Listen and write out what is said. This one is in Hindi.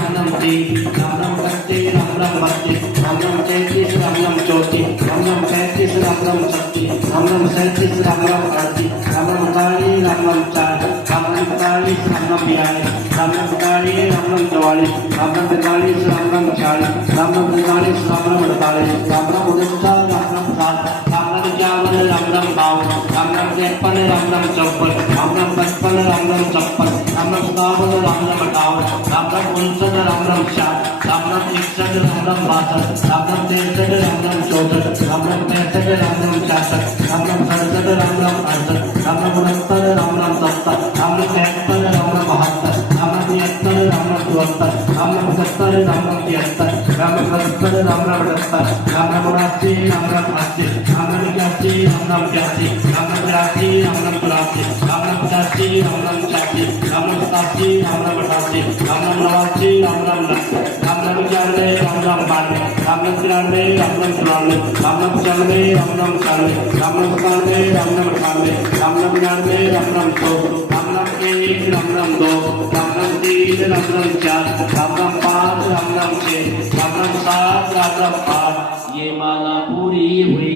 राम राम तीन राम राम कत्ती राम राम बत्ती राम राम तैतीस राम राम चौथी राम राम 35 राम राम 36 राम राम 37 राम राम 38 राम राम 40 राम राम 4 राम राम 41 राम राम 42 राम राम 43 राम राम 44 राम राम 45 राम राम 40 राम राम 45 राम राम 48 राम राम 49 राम राम 7 राम राम 51 राम राम 52 राम राम 53 राम राम 54 राम राम 55 राम राम 56 राम राम 57 राम राम 58 राम राम 59 राम राम 60 राम राम 61 राम राम 62 राम राम 63 राम राम 64 राम राम 65 राम राम 66 राम राम 67 राम राम 68 राम राम 69 राम राम 70 राम राम 73 राम राम 72 राम राम 73 राम राम 74 राम राम 70 राम राम 73 राम राम 70 राम राम 78 राम राम 79 राम राम 80 राम राम 81 राम राम 82 राम राम 83 राम राम 84 राम राम 85 राम राम 86 राम राम 87 राम राम 88 राम राम 89 राम राम 90 राम राम 91 राम राम 92 राम राम 93 राम राम 94 राम राम 95 राम राम 96 राम राम 97 राम राम 98 राम राम 99 राम राम 100 राम राम 1 राम राम 2 राम राम 3 राम राम 4 राम राम 5 राम राम 6 राम राम 7 राम राम 8